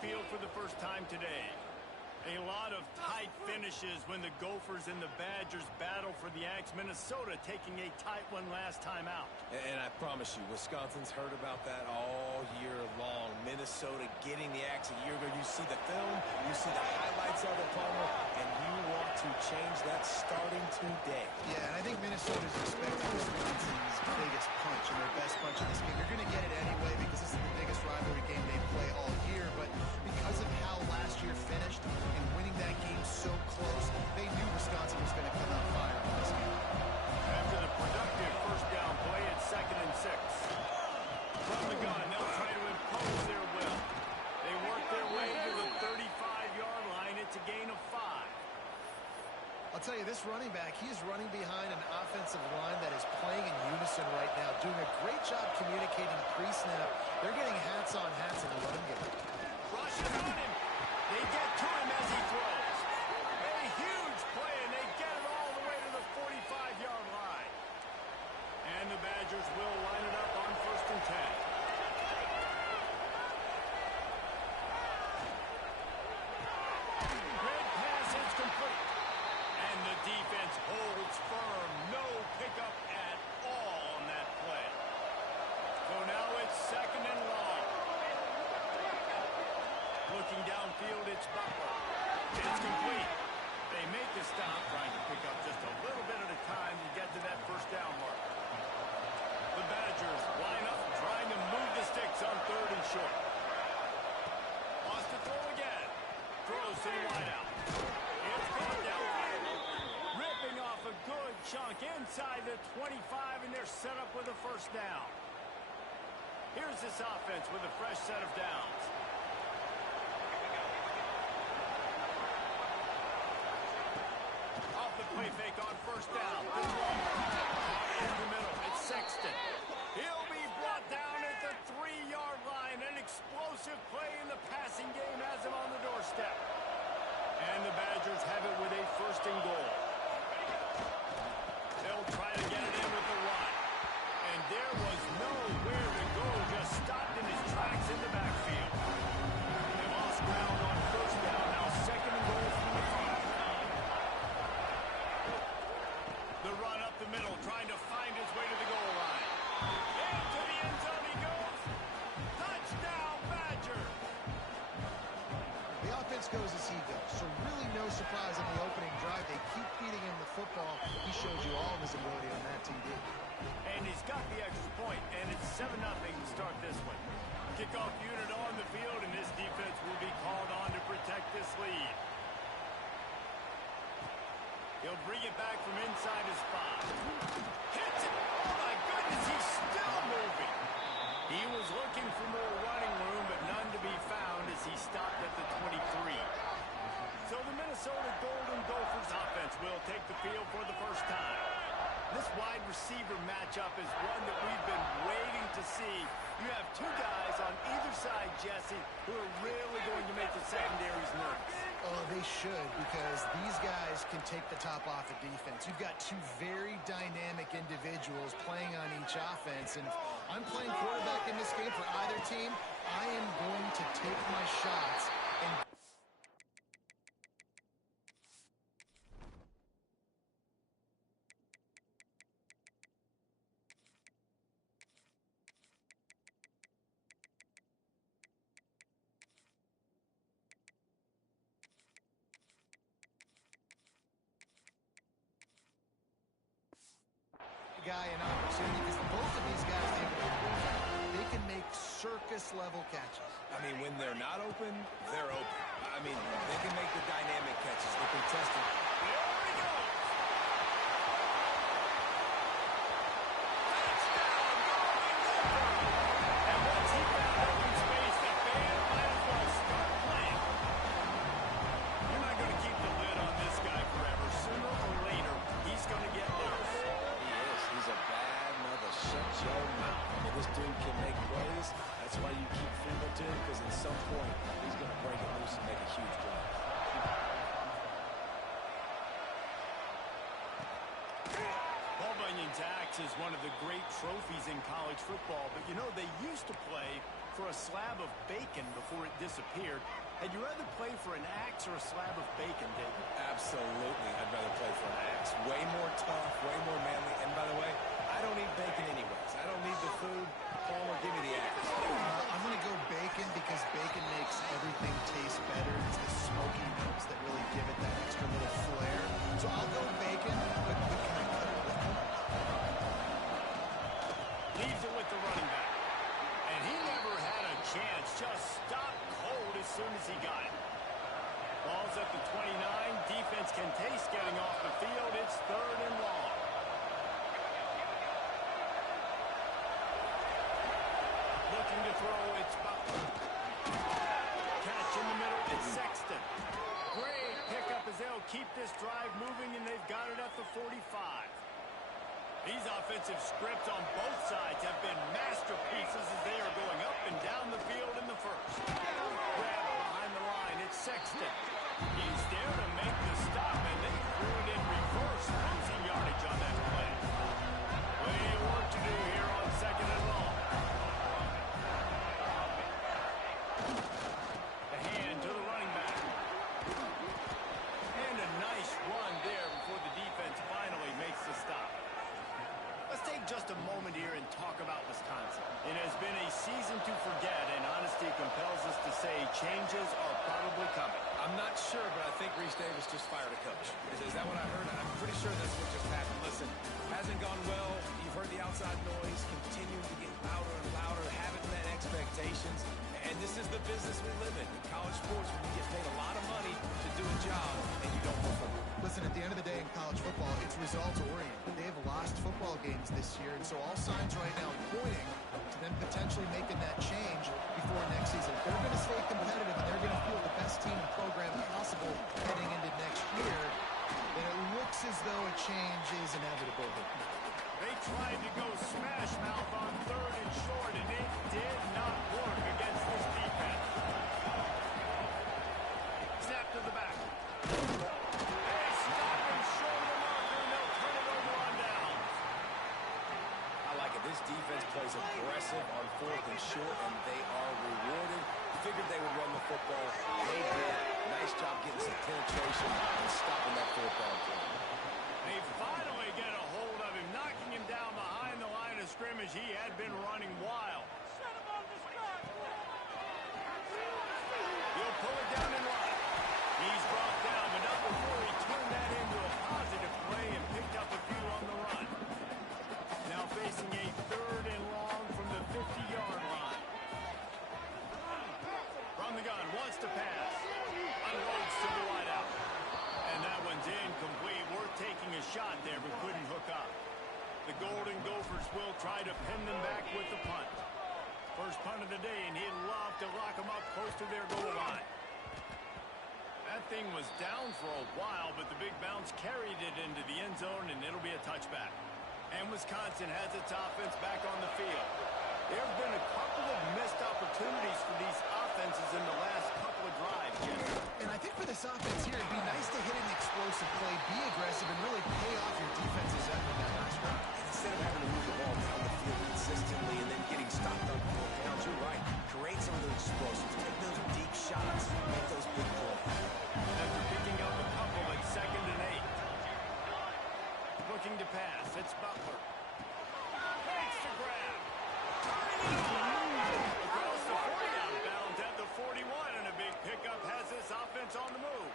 field for the first time today. A lot of tight finishes when the Gophers and the Badgers battle for the Axe. Minnesota taking a tight one last time out. And I promise you, Wisconsin's heard about that all year long. Minnesota getting the Axe a year ago. You see the film, you see the highlights of it, Palmer, and you want to change that starting today. Yeah, and I think Minnesota's expecting Wisconsin's biggest punch and their best punch in this game. They're going to get it anyway because this is the biggest rivalry game they play all year. But because of how last year finished and winning that game so close, they knew Wisconsin was going to come out fire in this game. After the productive first down play at 2nd and 6. From the gun, they'll try to impose their will. They work their way to the 35-yard line. It's a gain of 5. I'll tell you, this running back, he is running behind an offensive line that is playing in unison right now, doing a great job communicating pre-snap. They're getting hats on hats in the run game. Rush is on him. They get to him as he throws. A huge play, and they get it all the way to the 45-yard line. And the Badgers will line it up on 1st and 10. Red pass is complete. And the defense holds firm. No pickup at all on that play. So now it's 2nd and long. Looking downfield, it's Butler. It's complete. They make the stop, trying to pick up just a little bit at a time to get to that first down mark. The Badgers line up, trying to move the sticks on 3rd and short. Wants to throw again. Throws to the wideout. It's going downfield. Ripping off a good chunk inside the 25, and they're set up with a first down. Here's this offense with a fresh set of downs. Off the play fake on first down. In the middle, it's Sexton. He'll be brought down at the 3-yard line. An explosive play in the passing game has him on the doorstep. And the Badgers have it with a 1st and goal. They'll try to get it in with the run. And there was nowhere to go, just stopped in his tracks in the backfield. They lost ground on first down, now 2nd and goal from the 5. The run up the middle, trying to find his way to the goal line. Into the end zone he goes. Touchdown, Badger. The offense goes as he goes, so really no surprise on the opening drive. They keep feeding him the football. He showed you all of his ability on that TD. And he's got the extra point, and it's 7-0 to start this one. Kickoff unit on the field, and this defense will be called on to protect this lead. He'll bring it back from inside his 5. Hits it! Oh my goodness, he's still moving! He was looking for more running room, but none to be found as he stopped at the 23. So the Minnesota Golden Gophers offense will take the field for the first time. This wide receiver matchup is one that we've been waiting to see. You have two guys on either side, Jesse, who are really going to make the secondaries nervous. Oh, they should, because these guys can take the top off of defense. You've got two very dynamic individuals playing on each offense, and if I'm playing quarterback in this game for either team, I am going to take my shots and guy an opportunity, because both of these guys, they can make circus-level catches. I mean, when they're not open, they're open. I mean, they can make the dynamic catches, the contested. There he goes! Touchdown, Golden Gophers! And once he found open space, the band might as well start playing. You're not going to keep the lid on this guy forever. Sooner or later, he's going to get loose. He's a bad mother. Shut your mouth. I mean, this dude can make plays. That's why you keep feeding to him, because at some point, he's going to break it loose and make a huge play. Paul Bunyan's axe is one of the great trophies in college football, but you know, they used to play for a slab of bacon before it disappeared. Had you rather play for an axe or a slab of bacon, David? Absolutely, I'd rather play for an axe. Way more tough, way more manly. And by the way, I don't eat bacon anyways. I don't need the food. Palmer, give me the axe. I'm going to go bacon because bacon makes everything taste better. It's the smoky notes that really give it that extra little flair. So I'll go bacon, but can I cut it with milk? Leaves it with the running back. And he never had a chance. Just stopped cold as soon as he got it. Ball's at the 29. Defense can taste getting off the field. It's 3rd and long. Looking to throw. It's Butler. Catch in the middle. It's Sexton. Great pickup as they'll keep this drive moving, and they've got it at the 45. These offensive scripts on both sides have been masterpieces as they are going up and down the field in the first. Grab behind the line. It's Sexton. He's there to make the stop, and they threw it in reverse, losing yardage on that play. Plenty of work to do here on 2nd and long. The hand to the running back. And a nice run there before the defense finally makes the stop. Let's take just a moment here and talk about Wisconsin. It has been a season to forget, and honesty compels us to say changes are probably coming. I'm not sure, but I think Reese Davis just fired a coach. Is that what I heard? I'm pretty sure that's what just happened. Listen, hasn't gone well. You've heard the outside noise continuing to get louder and louder, haven't met expectations. And this is the business we live in college sports, when you get paid a lot of money to do a job and you don't perform. Listen, at the end of the day in college football, it's results-oriented. They have lost football games this year, and so all signs right now pointing to them potentially making that change before next season. If they're going to stay competitive and they're going to field the best team and program possible heading into next year, then it looks as though a change is inevitable. They tried to go smash mouth on 3rd and short, and it did not work against this defense. Snap to the back. They stop him short of the marker, and they'll turn it over on downs. I like it. This defense plays aggressive on 4th and short, and they are rewarded. Figured they would run the football. They did. Nice job getting some penetration and stopping that 4th down play. They finally get a hold of him, knocking him down behind the line of scrimmage. He had been running wild. He'll pull it down in line. He's brought down, but not before he turned that into a positive play and picked up a few on the run. Now facing a 3rd and long from the 50-yard line. From the gun, wants to pass. Unloads to the wideout. And that one's incomplete. Worth taking a shot there, but couldn't hook up. The Golden Gophers will try to pin them back with the punt. First punt of the day, and he'd love to lock them up close to their goal line. That thing was down for a while, but the big bounce carried it into the end zone, and it'll be a touchback. And Wisconsin has its offense back on the field. There have been a couple of missed opportunities for these offenses in the last couple of drives, Jim. And I think for this offense here, it'd be nice to hit an explosive play, be aggressive, and really pay off your defense's effort that last round. Instead of having to move the ball down the field consistently and then getting stopped on 4th downs, you're right. Create some of those explosives. Take those deep shots. Make those big plays. After picking up a couple at 2nd and 8. Looking to pass. It's Butler. Makes the grab. Across the 40 out of bounds at the 41, and a big pickup has this offense on the move.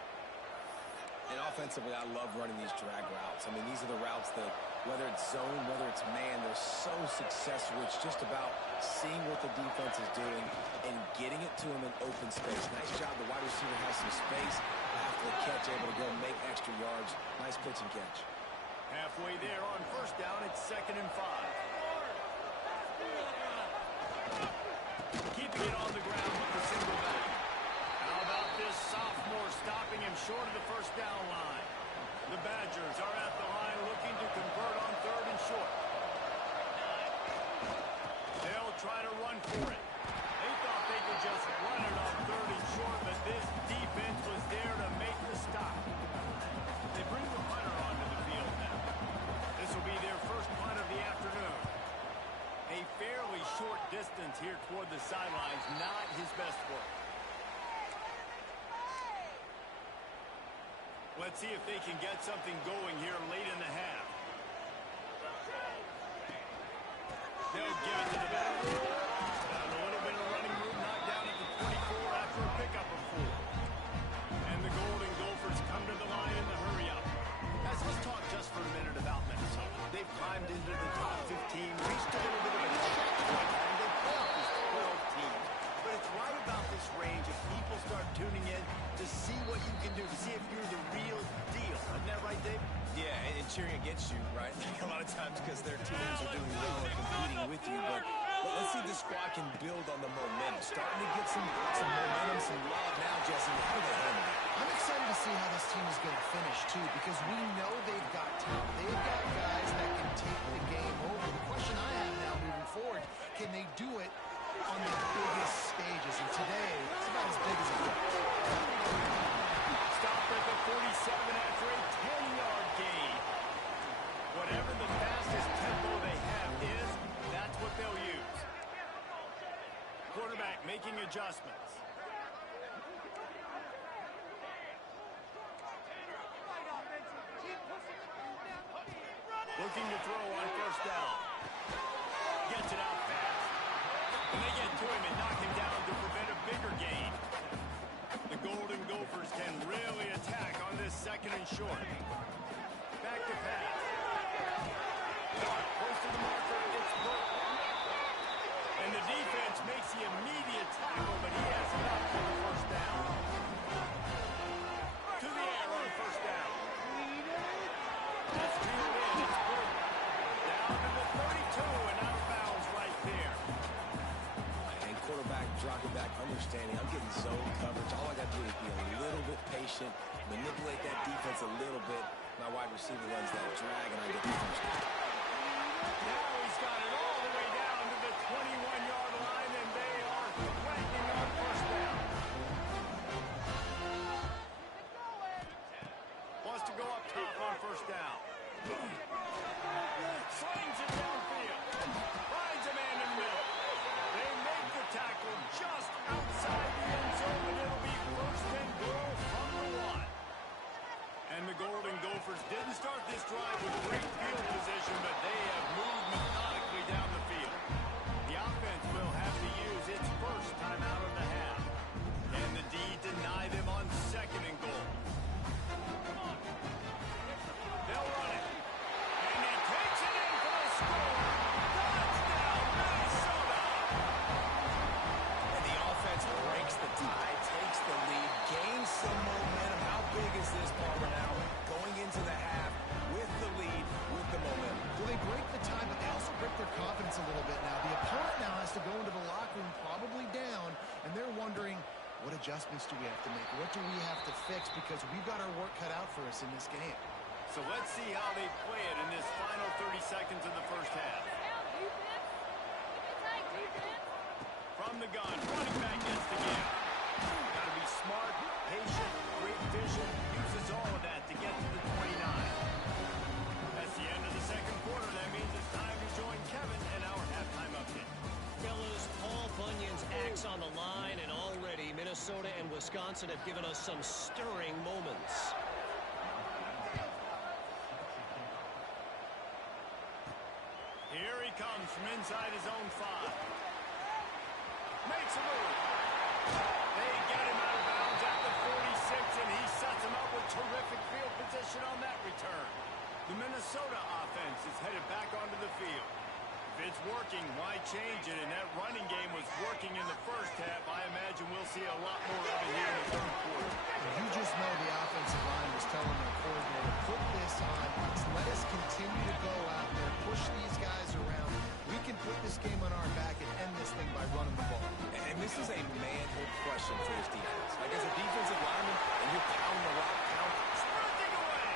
And offensively, I love running these drag routes. I mean, these are the routes that, whether it's zone, whether it's man, they're so successful. It's just about seeing what the defense is doing and getting it to them in open space. Nice job. The wide receiver has some space after the catch, able to go make extra yards. Nice pitch and catch. Halfway there on 1st down, it's 2nd and 5. Keeping it on the ground with the single back. How about this sophomore stopping him short of the 1st down line? The Badgers are at the line looking to convert on 3rd and short. They'll try to run for it. They thought they could just run it on 3rd and short, but this defense was there to make the stop. They bring the punter onto the field now. This will be their first punt of the afternoon. A fairly short distance here toward the sidelines, Let's see if they can get something going here late in the half. They'll give it to the back. And a little bit of running room knocked down at the 24 after a pickup of 4. And the Golden Gophers come to the line in the hurry-up. Guys, let's talk just for a minute about Minnesota. They've climbed into the top 15, reached a little bit of a checkpoint, and they play off these 12 teams. But it's right about this range if people start tuning in to see what you can do, to see if you're the real deal. Isn't that right, Dave? Yeah, and cheering against you, right? A lot of times because their teams are doing well and competing with you. But let's see if this squad can build on the momentum. Starting to get some momentum, some love now, Jesse. How do they handle it? I'm excited to see how this team is going to finish, too, because we know they've got talent. They've got guys that can take the game over. The question I have now moving forward, can they do it on the biggest stages? And today, it's about as big as it gets. Stopped at the 47 after a 10-yard gain. Whatever the fastest tempo they have is, that's what they'll use. Quarterback making adjustments. Looking to throw on first down. Gets it out fast. And they get to him and knock him down to prevent a bigger gain. The Golden Gophers can really attack on this second and short. Back to pass. Close to the marker, it's broken. And the defense makes the immediate tackle, but he has enough for the first down. To the air on first down. That's reeled in, it's broken. Down to the 32 and out of bounds right there. And quarterback dropping back, understanding I'm getting zone coverage. All I got to do is be a little bit patient, manipulate that defense a little bit. My wide receiver runs that drag, and I get the first down. Now he's got it all the way down to the 21-yard line, and they are threatening on first down. Wants to go up top on first down. Slings it downfield. Finds a man in the middle. They make the tackle just outside the end zone, and it'll be first and goal from the 1. And the Golden Gophers didn't start this drive with great field position, but they have moved methodically down the field. The offense will have to use its first time out of the half. And the D deny them on second and goal. They'll run it. And he takes it in for the score. Touchdown, Minnesota! And the offense breaks the tie, takes the lead, gains some momentum. How big is this, Palmer, now? Going into the half with the lead, with the momentum. Well, they break the tie, but they also break their confidence a little bit now. The opponent now has to go into the locker room probably down, and they're wondering, what adjustments do we have to make? What do we have to fix? Because we've got our work cut out for us in this game. So let's see how they play it in this final 30 seconds of the first half. From the gun, running back gets the game. Got to be smart, patient, great vision, uses all of that to get to the 29. That's the end of the second quarter. That means it's time to join Kevin and our halftime update. Fellas, Paul Bunyan's axe on the line, and already Minnesota and Wisconsin have given us some stirring moments. Here he comes from inside his own 5. Makes a move. They get him out of bounds at the 46, and he sets him up with terrific field position on that return. The Minnesota offense is headed back onto the field. If it's working, why change it? And that running game was working in the first half. I imagine we'll see a lot more of it here in the third quarter. You just know the offensive line was telling their coordinator, put this on us. Let us continue to go out there, push these guys around. We can put this game on our back and end this thing by running the ball. And this is a manhood question for this defense. Like, as a defensive lineman, and you're pounding the rock count. Sprinting away.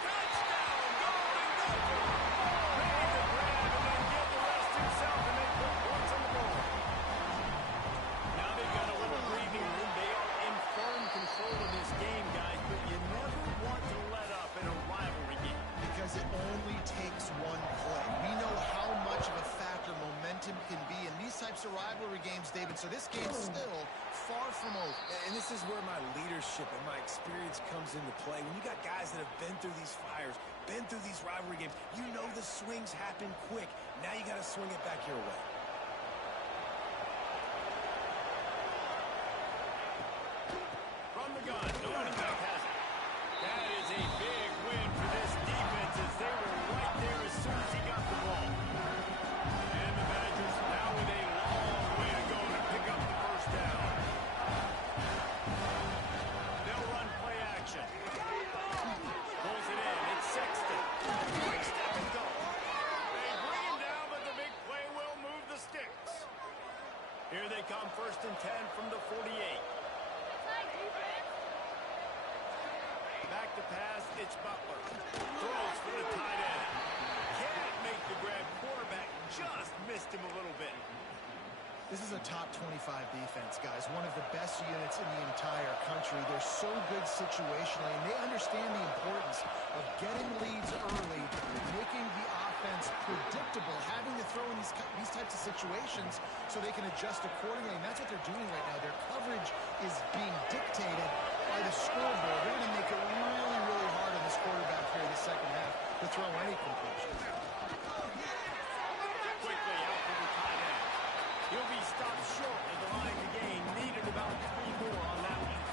Touchdown, Golden Gophers. Made the grab and then get the rest himself, and they put points on the board. Now they've got a little breathing room. They are in firm control of this game, guys, but you never want to let up in a rivalry game. Because it only takes one play. We know how much of a factor momentum can be in these types of rivalry games, David. So this game's still far from over. And this is where my leadership and my experience comes into play. When you got guys that have been through these fires, been through these rivalry games, you know the swings happen quick. Now you got to swing it back your way. From the gun, the running back has it. That is a big win for this defense as they were right there as soon as he got the ball. And the Badgers now with a long way to go to pick up the first down. They'll run play action. Pulls it in. It's Sexton. Quick step and go. They bring him down, but the big play will move the sticks. Here they come, 1st and 10 from the 48. Back to pass, it's Butler. Throws for the tight end. Can't make the grab. Quarterback just missed him a little bit. This is a top 25 defense, guys. One of the best units in the entire country. They're so good situationally, and they understand the importance of getting leads early, making the offense predictable, having to throw in these types of situations so they can adjust accordingly, and that's what they're doing right now. Their coverage is being dictated by the scoreboard. They're going to make it really, really hard on this quarterback here in the second half to throw any completions. Quickly out to the tight end. He'll be stopped short of the line to gain. Needed about 3 more on that one.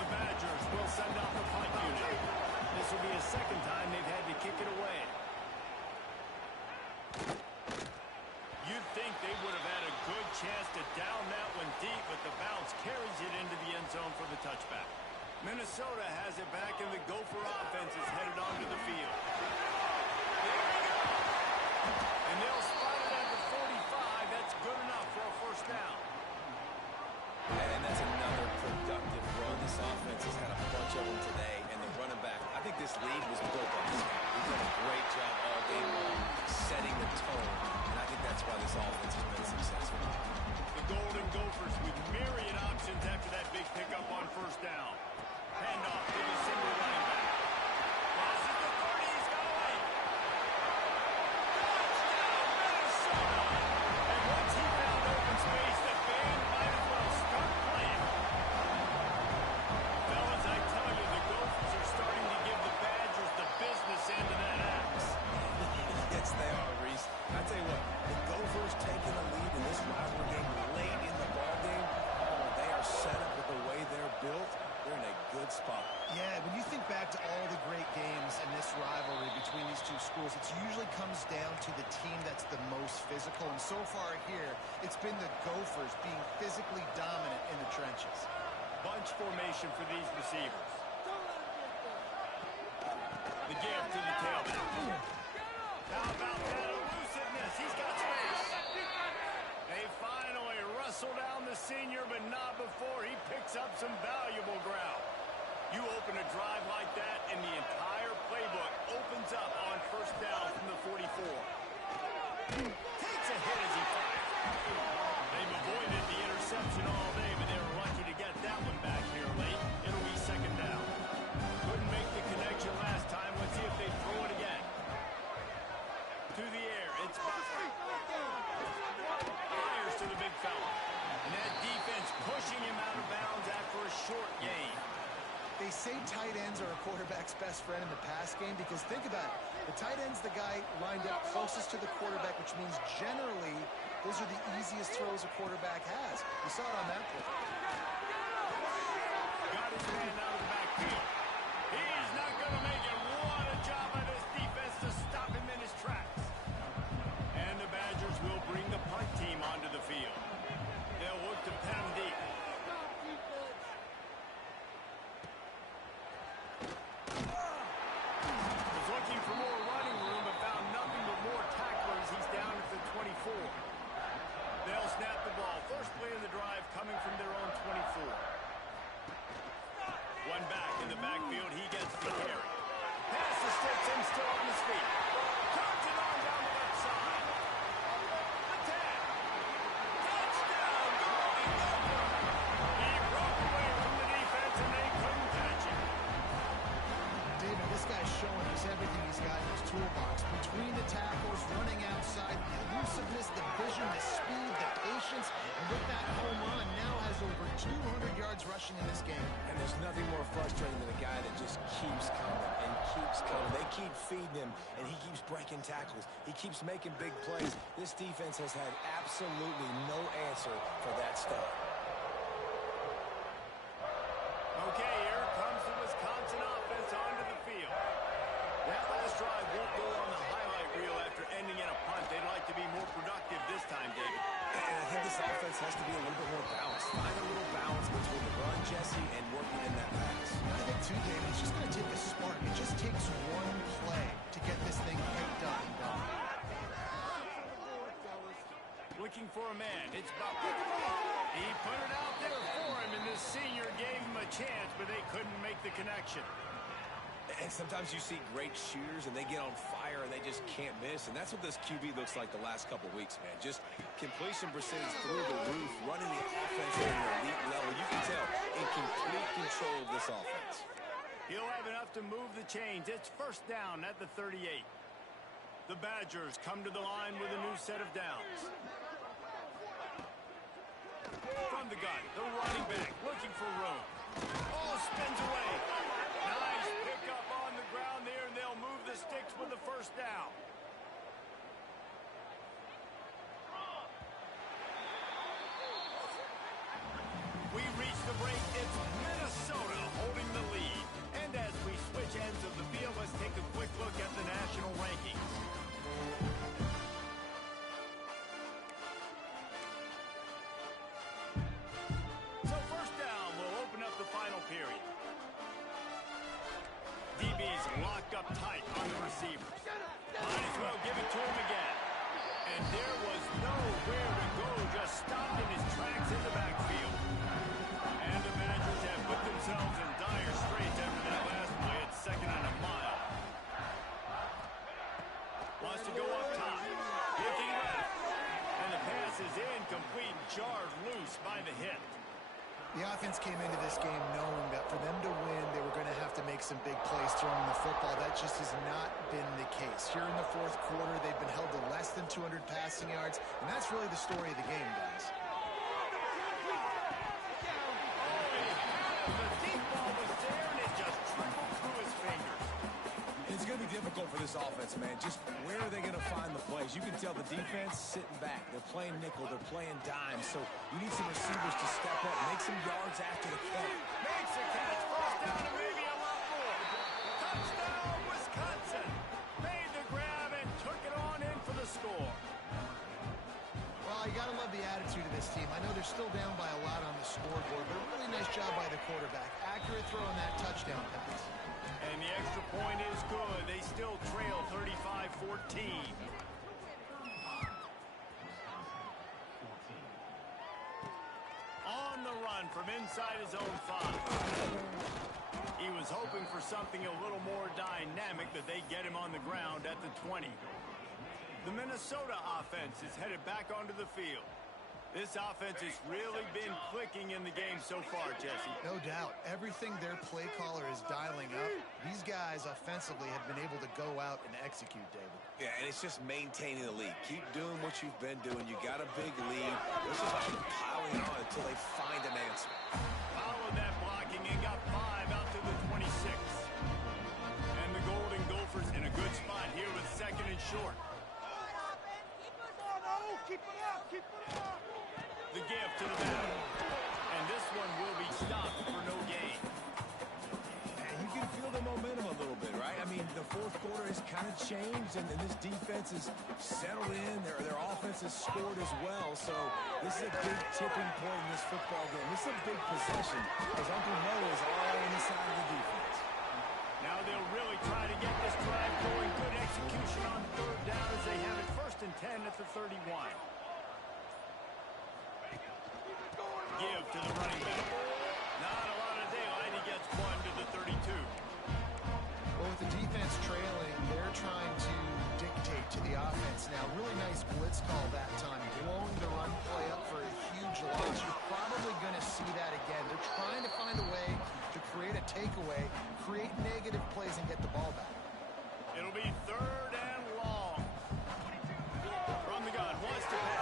The Badgers will send out the punt unit. This will be a second time they've had to kick it away. You'd think they would have had a good chance to down that one deep, but the bounce carries it into the end zone for the touchback. Minnesota has it back, and the Gopher offense is headed onto the field. There we go! And they'll spot it at the 45. That's good enough for a first down. And that's another productive run. This offense has had a bunch of them today, and the running back, I think this lead was built on this game. We've done a great job all game long setting the tone, and I think that's why this offense has been successful. The Golden Gophers with myriad options after that big pickup on first down. Handoff to the single running back. Crosses the 30, he's got away. Touchdown, Minnesota! And once he found open space, the band might as well start playing. Fellas, I tell you, the Gophers are starting to give the Badgers the business end of that axe. Yes, they are, Reese. I tell you what, the Gophers taking a lead in this rivalry game late in the ballgame, they are set up with the way they're built. They're in a good spot. Yeah, when you think back to all the great games in this rivalry between these two schools, it usually comes down to the team that's the most physical. And so far here, it's been the Gophers being physically dominant in the trenches. Bunch formation for these receivers. The give to the tailback. How about that elusiveness? He's got space. They finally wrestle down the senior, but not before he picks up some valuable ground. You open a drive like that, and the entire playbook opens up on first down from the 44. Takes a hit as he fires. They've avoided the interception all day, but they were lucky to get that one back here late. It'll be second down. Couldn't make the connection last time. Let's see if they throw it again. To the air, it's Butler. Fires to the big fella. And that defense pushing him out of bounds after a short gain. They say tight ends are a quarterback's best friend in the pass game because think about it. The tight end's the guy lined up closest to the quarterback, which means generally those are the easiest throws a quarterback has. We saw it on that play. Got his man out of the backfield. He's not going to make it. What a job by this defense to stop him in his tracks. And the Badgers will bring the punt team onto the field. They'll look to pen him deep. Was looking for more running room, but found nothing but more tacklers. He's down at the 24. They'll snap the ball. First play of the drive coming from their own 24. One back in the backfield. He gets the carry. Pass the sticks in, still on his feet. Turns it on down the left side. Attack. Touchdown. Golden Gopher. He broke away from the defense, and they couldn't catch him. David, this guy's showing us everything he's got in his toolbox. Between the tackles, running outside, the elusiveness, the vision, the speed, the patience, and with that home run, now has over watching in this game. And there's nothing more frustrating than a guy that just keeps coming and keeps coming. They keep feeding him, and he keeps breaking tackles. He keeps making big plays. This defense has had absolutely no answer for that stuff. Okay, here comes the Wisconsin offense onto the field. That last drive won't go on the highlight reel after ending in a punt. They'd like to be more productive this time, David. And I think this offense has to be a little bit more balanced. Find a little balance between the run, Jesse, and working in that pass. I think, too, David, it's just going to take a spark. It just takes one play to get this thing picked up and done. Looking for a man. It's Butler. He put it out there for him, and this senior gave him a chance, but they couldn't make the connection. And sometimes you see great shooters, and they get on fire, and they just can't miss. And that's what this QB looks like the last couple weeks, man. Just completion percentage through the roof, running the offense at an elite level. You can tell in complete control of this offense. He'll have enough to move the chains. It's first down at the 38. The Badgers come to the line with a new set of downs. From the gun, the running back looking for room. Oh, spins away. Nice pick up on the ground there, and they'll move the sticks with the first down. We reach the break. It's Minnesota holding the lead. And as we switch ends of the field, let's take a quick look at the national rankings. So first down, we'll open up the final period. DB's locked up tight on the receivers. Might as well give it to him again. And there was nowhere to go, just stopped in his tracks in the backfield. And the Badgers have put themselves in dire straits after that last play. It's second and a mile. Wants to go up top. Looking left. And the pass is incomplete, jarred loose by the hit. The offense came into this game knowing that for them to win, they were going to have to make some big plays throwing the football. That just has not been the case. Here in the fourth quarter, they've been held to less than 200 passing yards, and that's really the story of the game, guys. The deep ball was there, and it just trickled through his fingers. It's going to be difficult for this offense, man. Just where are they going to find the plays? You can tell the defense sitting back. They're playing nickel. They're playing dime. So you need some receivers to step up, make some yards after the catch. Makes a catch, first down, and maybe a lot more. Touchdown, Wisconsin. Made the grab and took it on in for the score. Well, you got to love the attitude of this team. I know they're still down by a lot on the scoreboard, but a really nice job by the quarterback. Accurate throw on that touchdown pass. And the extra point is good. They still trail 35-14. On the run from inside his own 5. He was hoping for something a little more dynamic, but they get him on the ground at the 20. The Minnesota offense is headed back onto the field. This offense has really been clicking in the game so far, Jesse. No doubt. Everything their play caller is dialing up, these guys offensively have been able to go out and execute, David. Yeah, and it's just maintaining the lead. Keep doing what you've been doing. You got a big lead. Let's just keep piling on until they find an answer. Followed that blocking and got 5 out to the 26. And the Golden Gophers in a good spot here with second and short. Keep it up, keep it up. The give to the batter. And this one will be stopped for no gain. And you can feel the momentum a little bit, right? I mean, the fourth quarter has kind of changed, and this defense is settled in. Their offense has scored as well. So this is a big tipping point in this football game. This is a big possession because Uncle Mo is all on the side of the defense. Now they'll really try to get this drive going. Good execution on third down as they have it first and 10 at the 31. Give to the running back. Not a lot of daylight. He gets 1 to the 32. Well, with the defense trailing, they're trying to dictate to the offense now. Really nice blitz call that time, blowing the run play up for a huge loss. You're probably going to see that again. They're trying to find a way to create a takeaway, create negative plays, and get the ball back. It'll be third and long. From the gun, wants to pass.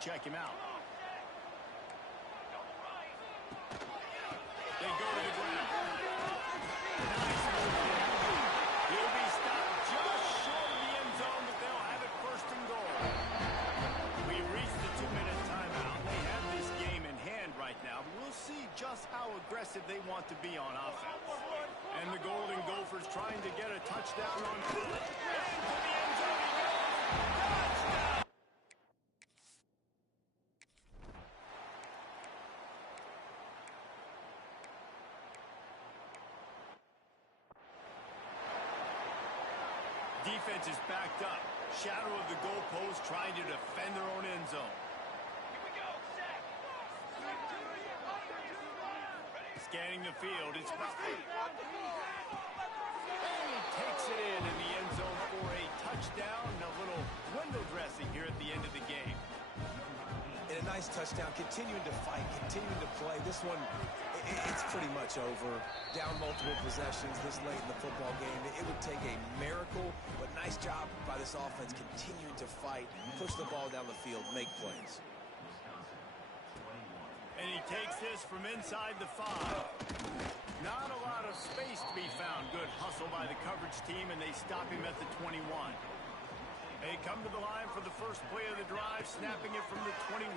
check him out. They go to the ground. Nice move. He'll be stopped just short of the end zone, but they'll have it first and goal. We reached the 2-minute timeout. They have this game in hand right now, but we'll see just how aggressive they want to be on offense. And the Golden Gophers trying to get a touchdown on foot. Into the end zone he goes. Touchdown! Defense is backed up. Shadow of the goalpost trying to defend their own end zone. Here we go, set. Scanning the field, it's Buffy. And he takes it in the end zone for a touchdown. A little window dressing here at the end of the game. And a nice touchdown, continuing to fight, continuing to play. This one, it's pretty much over. Down multiple possessions this late in the football game. It would take a miracle, but nice job by this offense continuing to fight, push the ball down the field, make plays. And he takes this from inside the 5. Not a lot of space to be found. Good hustle by the coverage team, and they stop him at the 21. They come to the line for the first play of the drive, snapping it from the 21.